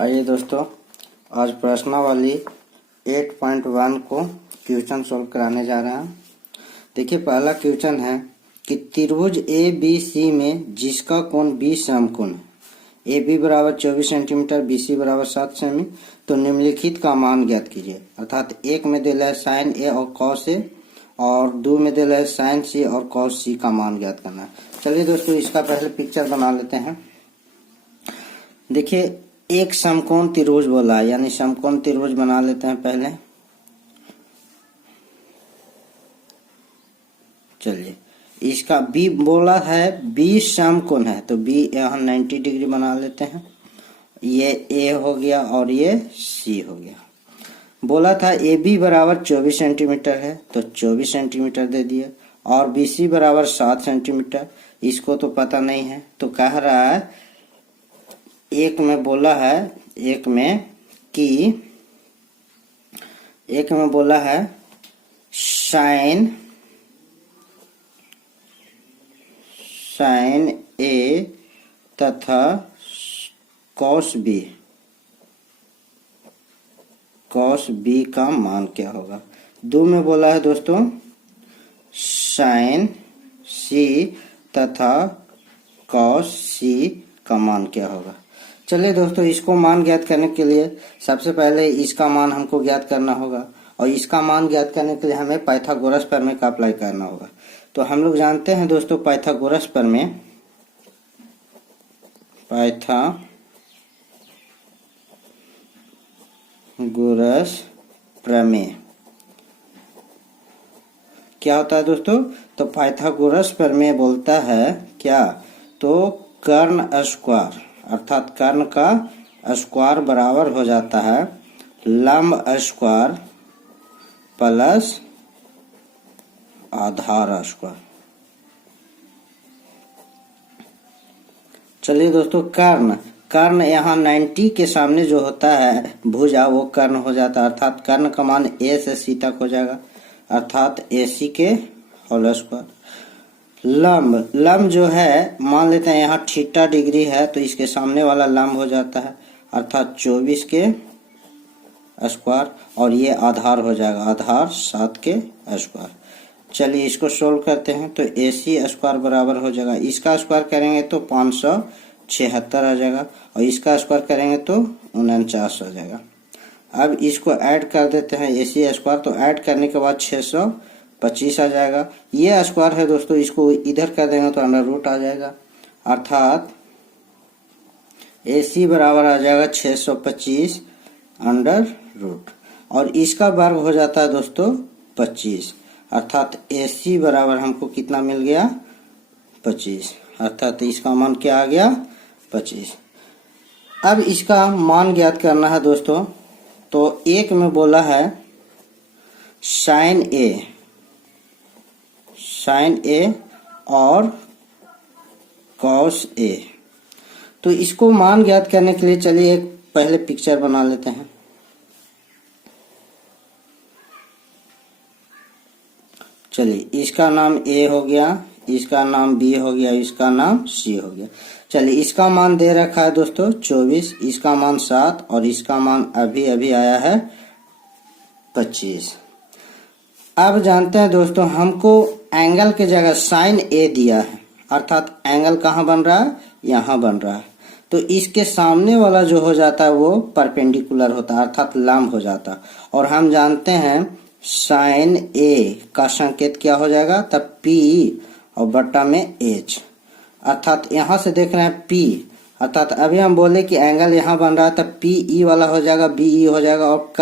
आइए दोस्तों, आज प्रश्नावली 8.1 को क्वेश्चन सोल्व कराने जा रहे हैं। देखिए, पहला क्वेश्चन है कि त्रिभुज ए बी सी में जिसका कोण 20 समकोण है, ए बी बराबर 24 सेंटीमीटर, बी सी बराबर 7 सेमी, तो निम्नलिखित का मान ज्ञात कीजिए। अर्थात एक में दिया है साइन ए और कॉस ए और दो में दिया है साइन सी और कॉस सी का मान ज्ञात करना है। चलिए दोस्तों, इसका पहले पिक्चर बना लेते हैं। देखिए, एक समकोण त्रिभुज बोला है, यानी समकोण त्रिभुज बना लेते हैं पहले। चलिए, इसका बी बोला है 20 समकोण है, तो बी यहाँ 90 डिग्री बना लेते हैं। ये ए हो गया और ये सी हो गया। बोला था ए बी बराबर 24 सेंटीमीटर है, तो 24 सेंटीमीटर दे दिए, और बी सी बराबर 7 सेंटीमीटर, इसको तो पता नहीं है, तो कह रहा है एक में बोला है साइन ए तथा कॉस बी का मान क्या होगा। दो में बोला है दोस्तों साइन सी तथा कॉस सी का मान क्या होगा। चलिए दोस्तों, इसको मान ज्ञात करने के लिए सबसे पहले इसका मान हमको ज्ञात करना होगा, और इसका मान ज्ञात करने के लिए हमें पाइथागोरस प्रमेय का अप्लाई करना होगा। तो हम लोग जानते हैं दोस्तों पाइथागोरस प्रमेय क्या होता है दोस्तों। तो पाइथागोरस प्रमेय बोलता है क्या, तो कर्ण स्क्वायर, अर्थात कर्ण का स्क्वायर बराबर हो जाता है लंब स्क्वायर प्लस आधार स्क्वायर। चलिए दोस्तों, कर्ण यहाँ 90 के सामने जो होता है भुजा, वो कर्ण हो जाता है, अर्थात कर्ण का मान ए से सी तक हो जाएगा, अर्थात ए सी के होल स्क्वायर। लंब जो है, मान लेते हैं यहाँ थीटा डिग्री है, तो इसके सामने वाला लंब हो जाता है, अर्थात 24 के स्क्वायर, और ये आधार हो जाएगा, आधार 7 के स्क्वायर। चलिए इसको सोल्व करते हैं, तो ए सी स्क्वायर बराबर हो जाएगा, इसका स्क्वायर करेंगे तो 576 आ जाएगा, और इसका स्क्वायर करेंगे तो 49 हो जाएगा। अब इसको ऐड कर देते हैं ए सी स्क्वायर, तो ऐड करने के बाद 625 आ जाएगा। ये स्क्वायर है दोस्तों, इसको इधर कर देंगे तो अंडर रूट आ जाएगा, अर्थात ए सी बराबर आ जाएगा 625 अंडर रूट, और इसका वर्ग हो जाता है दोस्तों 25, अर्थात ए सी बराबर हमको कितना मिल गया 25, अर्थात इसका मान क्या आ गया 25। अब इसका मान ज्ञात करना है दोस्तों, तो एक में बोला है साइन ए और कॉस ए, तो इसको मान ज्ञात करने के लिए चलिए एक पहले पिक्चर बना लेते हैं। चलिए, इसका नाम ए हो गया, इसका नाम बी हो गया, इसका नाम सी हो गया। चलिए, इसका मान दे रखा है दोस्तों 24, इसका मान 7, और इसका मान अभी अभी आया है 25। अब जानते हैं दोस्तों, हमको एंगल के जगह साइन ए दिया है, अर्थात एंगल कहाँ बन रहा है, यहाँ बन रहा है, तो इसके सामने वाला जो हो जाता है वो परपेंडिकुलर होता है, अर्थात लंब हो जाता है। और हम जानते हैं साइन ए का संकेत क्या हो जाएगा, तब पी और बट्टा में एच, अर्थात यहाँ से देख रहे हैं पी, अर्थात अभी हम बोले कि एंगल यहाँ बन रहा है, तब पी ई वाला हो जाएगा, बी ई हो जाएगा, और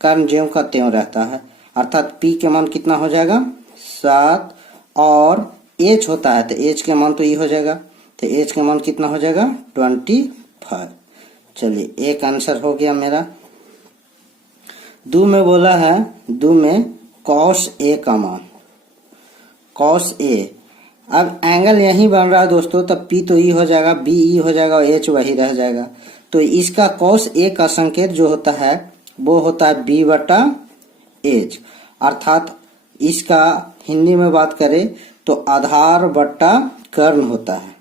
कर्ण ज्यों का त्यों रहता है, अर्थात पी के मान कितना हो जाएगा 7, और एच होता है तो एच के मान तो ई हो जाएगा, तो एच के मान कितना हो जाएगा 25। चलिए, एक आंसर हो गया मेरा। दो में बोला है, दो में कॉस ए का मान, कॉस ए, अब एंगल यही बन रहा है दोस्तों, तब पी तो ई हो जाएगा, बी ई हो जाएगा, और एच वही रह जाएगा, तो इसका कॉस ए का संकेत जो होता है वो होता है बी बटा एच, अर्थात इसका हिंदी में बात करें तो आधार बट्टा कर्ण होता है,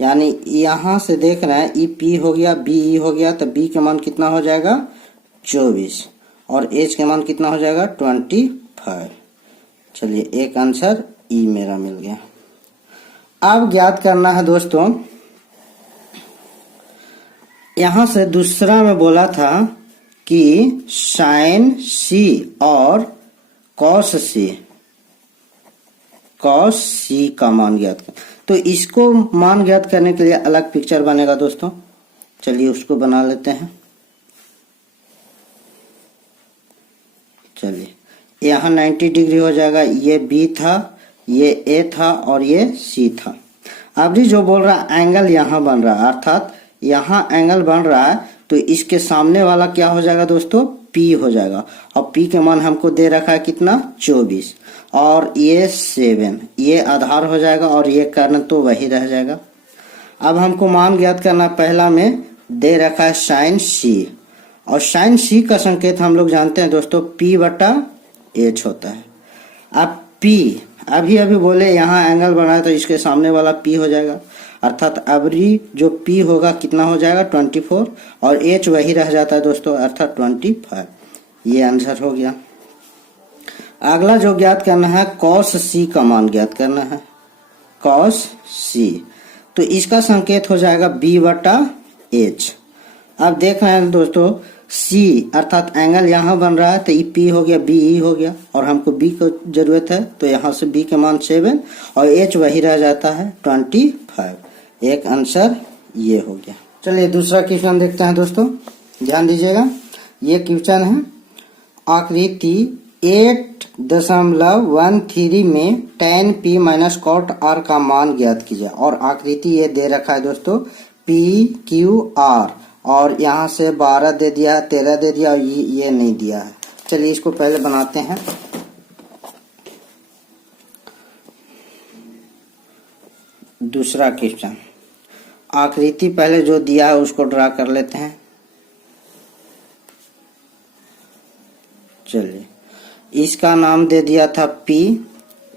यानी यहां से देख रहे हैं ई पी हो गया, बी ई हो गया, तो बी के मान कितना हो जाएगा 24 और एच के मान कितना हो जाएगा 25। चलिए एक आंसर ई मेरा मिल गया। अब ज्ञात करना है दोस्तों, यहां से दूसरा में बोला था कि साइन सी और कॉस सी का मान ज्ञात कर, तो इसको मान ज्ञात करने के लिए अलग पिक्चर बनेगा दोस्तों। चलिए उसको बना लेते हैं। चलिए यहाँ 90 डिग्री हो जाएगा, ये बी था, ये ए था और ये सी था। अब जी जो बोल रहा है एंगल यहाँ बन रहा है, अर्थात यहाँ एंगल बन रहा है, तो इसके सामने वाला क्या हो जाएगा दोस्तों P हो जाएगा। और P के मान हमको दे रखा है कितना 24 और ये 7, ये आधार हो जाएगा और ये कर्ण तो वही रह जाएगा। अब हमको मान ज्ञात करना, पहला में दे रखा है साइन सी, और साइन सी का संकेत हम लोग जानते हैं दोस्तों P/H होता है। अब P अभी बोले यहाँ एंगल बनाए तो इसके सामने वाला P हो जाएगा, अर्थात अबरी जो P होगा कितना हो जाएगा 24 और H वही रह जाता है दोस्तों, अर्थात 25। ये आंसर हो गया। अगला जो ज्ञात करना है कॉस सी का मान ज्ञात करना है, कॉस सी, तो इसका संकेत हो जाएगा B/H। अब देख रहे हैं दोस्तों C अर्थात एंगल यहाँ बन रहा है, तो ई P हो गया, बी ई हो गया और हमको B को जरूरत है, तो यहाँ से B के मान 7 और H वही रह जाता है 25। एक आंसर ये हो गया। चलिए दूसरा क्वेश्चन देखते हैं दोस्तों, ध्यान दीजिएगा। ये क्वेश्चन है आकृति 8.13 में tan P - cot R का मान ज्ञात कीजिए। और आकृति ये दे रखा है दोस्तों PQR और यहाँ से 12 दे दिया है, 13 दे दिया और ये नहीं दिया है। चलिए इसको पहले बनाते हैं। दूसरा क्वेश्चन, आकृति पहले जो दिया है उसको ड्रा कर लेते हैं। चलिए इसका नाम दे दिया था P,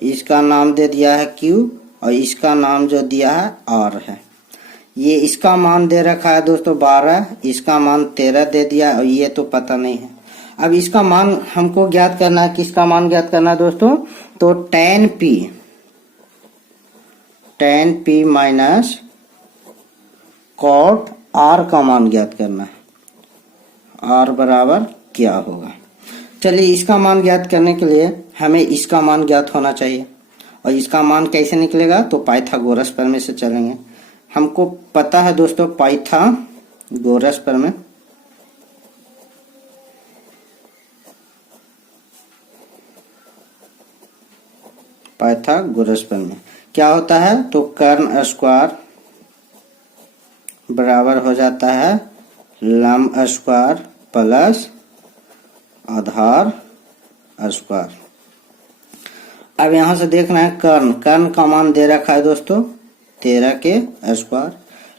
इसका नाम दे दिया है Q और इसका नाम जो दिया है R है। ये इसका मान दे रखा है दोस्तों 12, इसका मान 13 दे दिया और ये तो पता नहीं है। अब इसका मान हमको ज्ञात करना है, किसका मान ज्ञात करना है दोस्तों, तो tan P minus cot R का मान ज्ञात करना है, R बराबर क्या होगा। चलिए इसका मान ज्ञात करने के लिए हमें इसका मान ज्ञात होना चाहिए, और इसका मान कैसे निकलेगा, तो पाइथागोरस प्रमेय से चलेंगे। हमको पता है दोस्तों पाइथागोरस प्रमेय, पाइथागोरस प्रमेय क्या होता है, तो कर्ण स्क्वायर बराबर हो जाता है लंब स्क्वायर प्लस आधार स्क्वायर। अब यहां से देखना है कर्ण का मान दे रखा है दोस्तों 13 के स्क्वायर।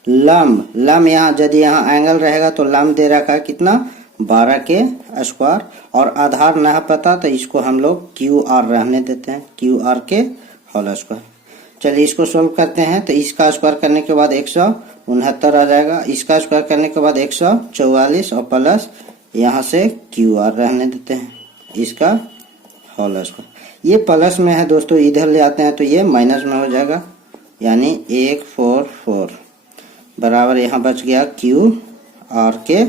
लंब यहाँ यदि यहाँ एंगल रहेगा तो लंब दे रखा है कितना 12 के स्क्वायर, और आधार नहीं पता तो इसको हम लोग QR रहने देते हैं, QR के होल स्क्वायर। चलिए इसको सोल्व करते हैं, तो इसका स्क्वायर करने के बाद 169 आ जाएगा, इसका स्क्वायर करने के बाद 144 और प्लस यहाँ से QR रहने देते हैं, इसका होल स्क्वायर। ये प्लस में है दोस्तों, इधर ले आते हैं तो ये माइनस में हो जाएगा, यानी 144 बराबर यहाँ बच गया QR के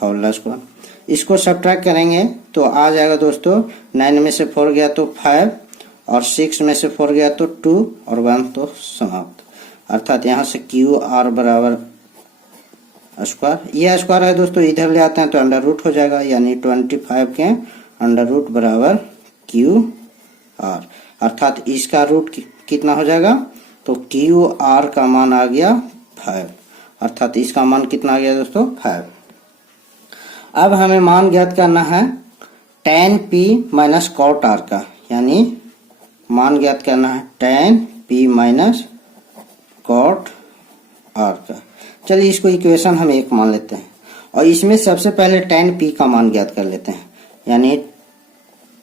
होल स्क्वायर। इसको सब्ट्रैक्ट करेंगे तो आ जाएगा दोस्तों 9 में से 4 गया तो 5 और 6 में से 4 गया तो 2 और 1 तो समाप्त, अर्थात यहाँ से QR बराबर स्क्वायर। यह स्क्वायर है दोस्तों, इधर ले आते हैं तो अंडर रूट हो जाएगा, यानी 25 के अंडर रूट बराबर QR, अर्थात इसका रूट कितना हो जाएगा, तो QR का मान आ गया 5, अर्थात इसका मान कितना आ गया दोस्तों 5। अब हमें मान ज्ञात करना है tan P - cot R का, यानी मान ज्ञात करना है tan P - cot R का। चलिए इसको इक्वेशन हम 1 मान लेते हैं और इसमें सबसे पहले tan P का मान ज्ञात कर लेते हैं, यानी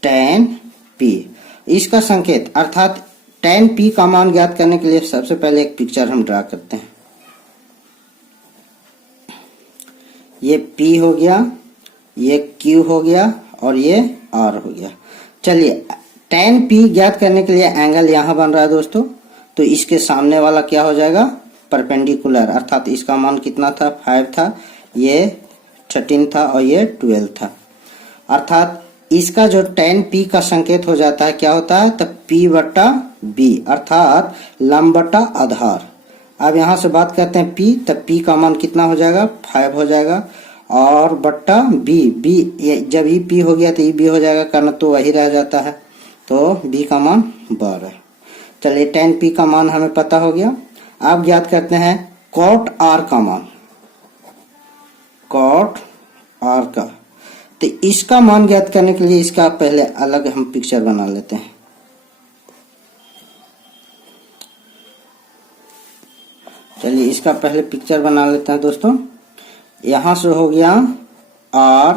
tan P, इसका संकेत अर्थात tan p का मान ज्ञात करने के लिए सबसे पहले एक पिक्चर हम ड्रा करते हैं। ये p हो गया, ये q हो गया और ये r हो गया। चलिए tan p ज्ञात करने के लिए एंगल यहाँ बन रहा है दोस्तों, तो इसके सामने वाला क्या हो जाएगा, परपेंडिकुलर, अर्थात इसका मान कितना था, 5 था, ये 13 था और ये 12 था। अर्थात इसका जो tan p का संकेत हो जाता है क्या होता है, तो p बटा b, अर्थात लंब बटा आधार। अब यहाँ से बात करते हैं p, तो p का मान कितना हो जाएगा, 5 हो जाएगा, और बट्टा b, जब ये p हो गया तो ये b हो जाएगा, कारण तो वही रह जाता है, तो b का मान 12। चलिए tan p का मान हमें पता हो गया। अब ज्ञात करते हैं cot r का मान, cot r का, तो इसका मान ज्ञात करने के लिए इसका पहले अलग हम पिक्चर बना लेते हैं। चलिए इसका पहले पिक्चर बना लेते हैं दोस्तों। यहाँ से हो गया r,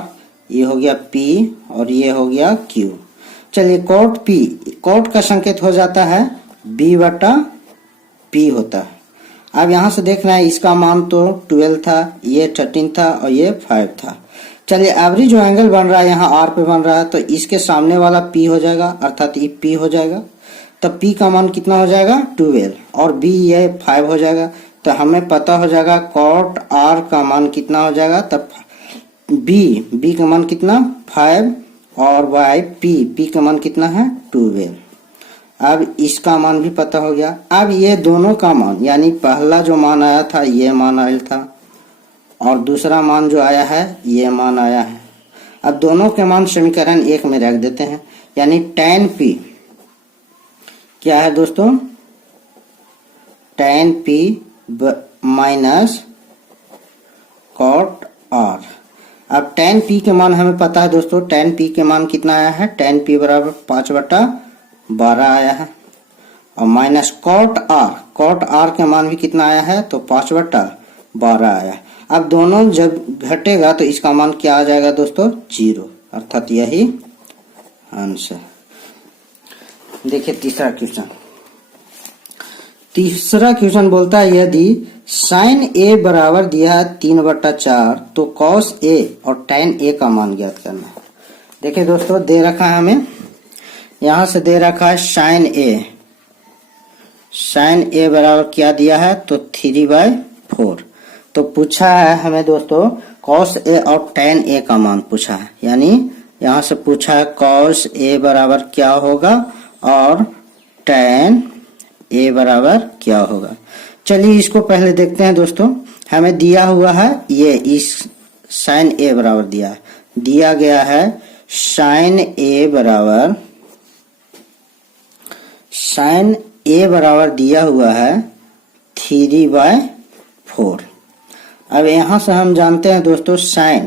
ये हो गया p और ये हो गया q। चलिए cot p, cot का संकेत हो जाता है b बटा p होता है। अब यहाँ से देख रहे हैं इसका मान तो 12 था, ये 13 था और ये 5 था। चलिए एवरेज जो एंगल बन रहा है यहाँ r पे बन रहा है, तो इसके सामने वाला p हो जाएगा, अर्थात ये p हो जाएगा, तब p का मान कितना हो जाएगा, 12, और b ये 5 हो जाएगा। तो हमें पता हो जाएगा cot r का मान कितना हो जाएगा, तब b का मान कितना 5 और y p का मान कितना है 12। अब इसका मान भी पता हो गया। अब ये दोनों का मान, यानी पहला जो मान आया था ये मान आया था और दूसरा मान जो आया है ये मान आया है। अब दोनों के मान समीकरण 1 में रख देते हैं, यानी tan p क्या है दोस्तों, tan p minus cot r। अब tan p के मान हमें पता है दोस्तों, tan p के मान कितना आया है, tan p बराबर 5/12 आया है, और माइनस cot r के मान भी कितना आया है, तो 5/12 आया है। अब दोनों जब घटेगा तो इसका मान क्या आ जाएगा दोस्तों, 0, अर्थात यही आंसर। देखिए तीसरा क्वेश्चन बोलता है यदि sin a बराबर दिया है 3/4 तो cos a और tan a का मान ज्ञात करना है। देखिए दोस्तों दे रखा है हमें, यहाँ से दे रखा है sin a बराबर क्या दिया है, तो 3/4। तो पूछा है हमें दोस्तों cos a और tan a का मान पूछा है, यानी यहाँ से पूछा है cos a बराबर क्या होगा और tan a बराबर क्या होगा। चलिए इसको पहले देखते हैं दोस्तों। हमें दिया हुआ है ये, इस sin a बराबर दिया गया है sin a बराबर दिया हुआ है 3/4। अब यहाँ से हम जानते हैं दोस्तों sin,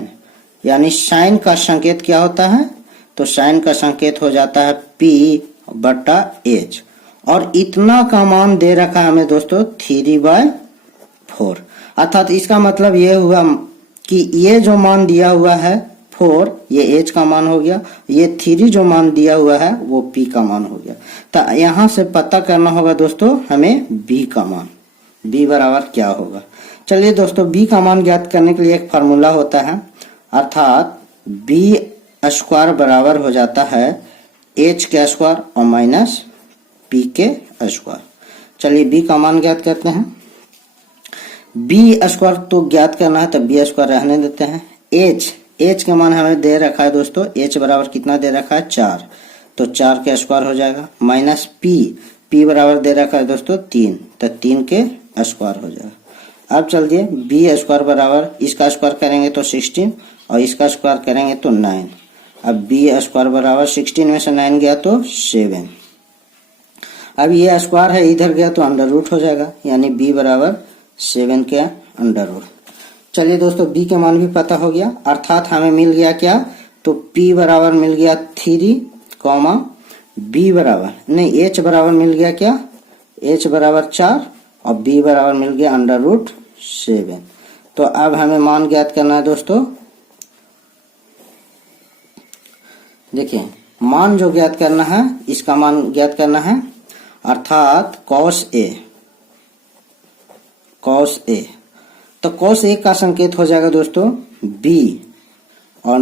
यानी sin का संकेत क्या होता है, तो sin का संकेत हो जाता है p/h, और इतना का मान दे रखा है हमें दोस्तों 3/4। अर्थात इसका मतलब ये हुआ कि ये जो मान दिया हुआ है 4, ये h का मान हो गया, ये 3 जो मान दिया हुआ है वो p का मान हो गया। तो यहाँ से पता करना होगा दोस्तों हमें b का मान, b बराबर क्या होगा। चलिए दोस्तों b का मान ज्ञात करने के लिए एक फार्मूला होता है, अर्थात b² बराबर हो जाता है h² और माइनस p²। चलिए b का मान ज्ञात करते हैं। b² तो ज्ञात करना है, तो b² रहने देते हैं। h का मान हमें दे रखा है दोस्तों, h बराबर कितना दे रखा है 4, तो 4² हो जाएगा, माइनस p बराबर दे रखा है दोस्तों 3, तो 3² हो जाएगा। अब चलिए b² बराबर, इसका स्क्वायर करेंगे तो 16 और इसका स्क्वायर करेंगे तो 9। अब b² बराबर 16 में से 9 गया तो 7। अब ये स्क्वायर है, इधर गया तो अंडर रूट हो जाएगा, यानी b बराबर 7 के अंडर रूट। चलिए दोस्तों b के मान भी पता हो गया, अर्थात हमें मिल गया क्या, तो p बराबर मिल गया 3, b बराबर नहीं, h बराबर मिल गया क्या, h बराबर 4 और b बराबर मिल गया अंडर रूट 7। तो अब हमें मान ज्ञात करना है दोस्तों। देखिए मान जो ज्ञात करना है, इसका मान ज्ञात करना है, अर्थात cos A, cos A। तो cos A का संकेत हो जाएगा दोस्तों B और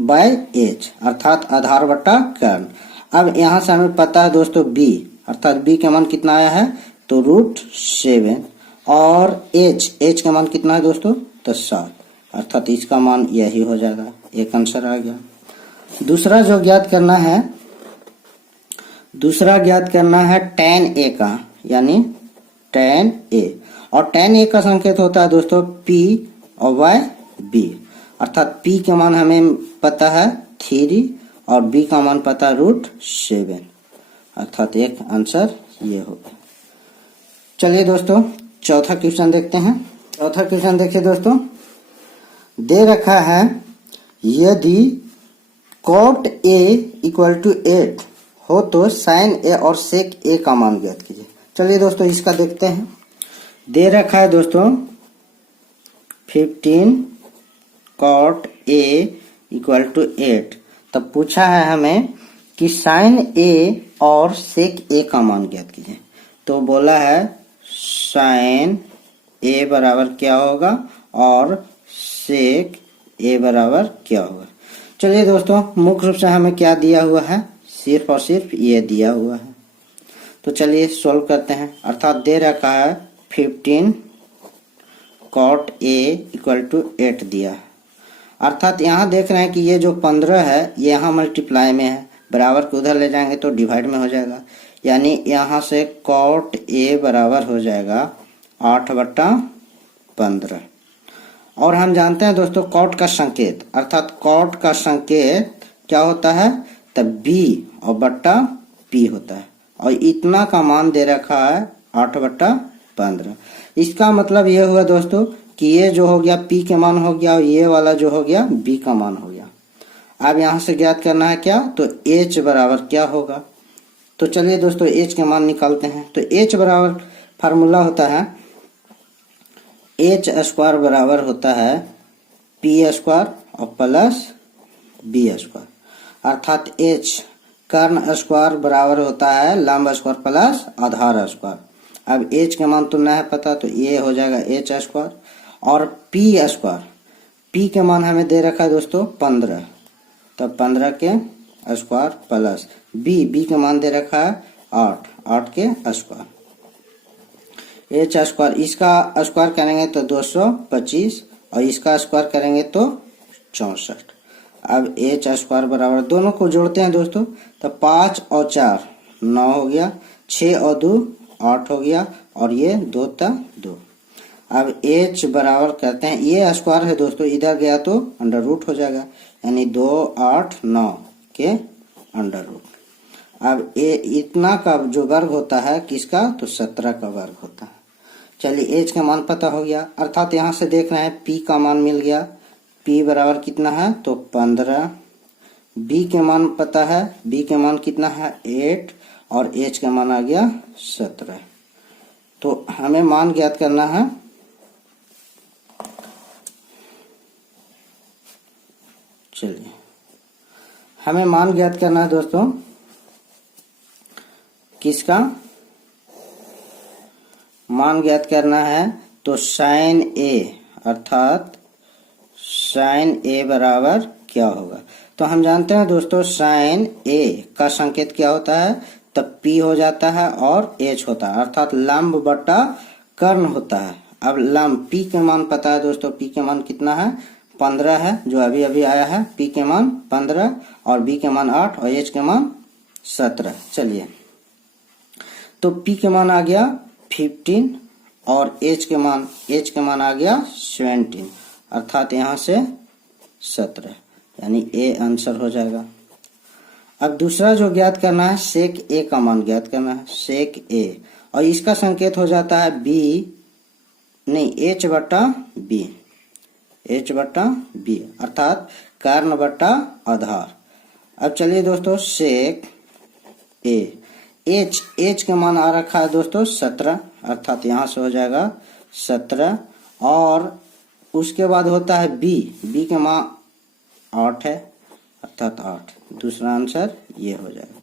बाय H अर्थात आधार बटा कर्ण। अब यहां से हमें पता है दोस्तों B अर्थात B का मान कितना आया है तो √7 और H का मान कितना है दोस्तों तो 7 अर्थात इसका मान यही हो जाएगा, एक आंसर आ गया। दूसरा ज्ञात करना है tan A का, यानी tan A और tan A का संकेत होता है दोस्तों P और बाय B अर्थात P का मान हमें पता है 3 और B का मान पता है √7 अर्थात एक आंसर ये होगा। चलिए दोस्तों चौथा क्वेश्चन देखते हैं। चौथा क्वेश्चन देखिए दोस्तों, दे रखा है यदि cot A = 8 हो तो sin A और sec A का मान ज्ञात कीजिए। चलिए दोस्तों इसका देखते हैं। दे रखा है दोस्तों 15 cot A = 8, तब पूछा है हमें कि sin A और sec A का मान ज्ञात कीजिए। तो बोला है sin A बराबर क्या होगा और sec A बराबर क्या होगा। चलिए दोस्तों मुख्य रूप से हमें क्या दिया हुआ है, सिर्फ और सिर्फ ये दिया हुआ है। तो चलिए सॉल्व करते हैं। अर्थात दे रखा है 15 cot A = 8 दिया है। अर्थात यहाँ देख रहे हैं कि ये जो 15 है ये यहाँ मल्टीप्लाई में है, बराबर को उधर ले जाएंगे तो डिवाइड में हो जाएगा, यानी यहाँ से cot A बराबर हो जाएगा 8/15। और हम जानते हैं दोस्तों cot का संकेत अर्थात cot का संकेत क्या होता है तब B और बट्टा P होता है और इतना का मान दे रखा है 8/15। इसका मतलब ये हुआ दोस्तों कि ये जो हो गया P के मान हो गया और ये वाला जो हो गया B का मान हो गया। अब यहाँ से ज्ञात करना है क्या तो H बराबर क्या होगा। तो चलिए दोस्तों H के मान निकालते हैं। तो H बराबर फार्मूला होता है H² बराबर होता है P² और प्लस B² अर्थात H कर्ण स्क्वायर बराबर होता है लंब स्क्वायर प्लस आधार स्क्वायर। अब H के मान तो नहीं है पता तो ये हो जाएगा H² और P² P के मान हमें दे रखा है दोस्तों 15, तब 15 के स्क्वायर प्लस B के मान दे रखा है 8 के स्क्वायर। H² इसका स्क्वायर करेंगे तो 225 और इसका स्क्वायर करेंगे तो 64। अब H² बराबर दोनों को जोड़ते हैं दोस्तों तो 5 और 4 9 हो गया, 6 और 2 8 हो गया और ये 2 × 2। अब H बराबर करते हैं, ये स्क्वायर है दोस्तों, इधर गया तो अंडर रूट हो जाएगा, यानी 2 8 9 के अंडर रूट। अब इतना का जो वर्ग होता है किसका तो 17 का वर्ग होता है। चलिए H का मान पता हो गया अर्थात यहाँ से देख रहे हैं P का मान मिल गया। P बराबर कितना है तो 15। B के मान पता है, B के मान कितना है 8 और H का मान आ गया 17। तो हमें मान ज्ञात करना है। चलिए हमें मान ज्ञात करना है दोस्तों किसका मान ज्ञात करना है तो sin A अर्थात sin A बराबर क्या होगा। तो हम जानते हैं दोस्तों sin A का संकेत क्या होता है तब P हो जाता है और H होता है अर्थात लंब बटा कर्ण होता है। अब लंब P के मान पता है दोस्तों, P के मान कितना है 15 है जो अभी अभी आया है, P के मान 15 और B के मान 8 और H के मान 17। चलिए तो P के मान आ गया 15 और H के मान आ गया 17 अर्थात यहाँ से 17, यानी A आंसर हो जाएगा। अब दूसरा जो ज्ञात करना है sec A का मान ज्ञात करना है, sec A और इसका संकेत हो जाता है H/B अर्थात कर्ण बटा आधार। अब चलिए दोस्तों sec A H का मान आ रखा है दोस्तों 17 अर्थात यहाँ से हो जाएगा 17 और उसके बाद होता है B के मान 8 है अर्थात 8। दूसरा आंसर ये हो जाएगा।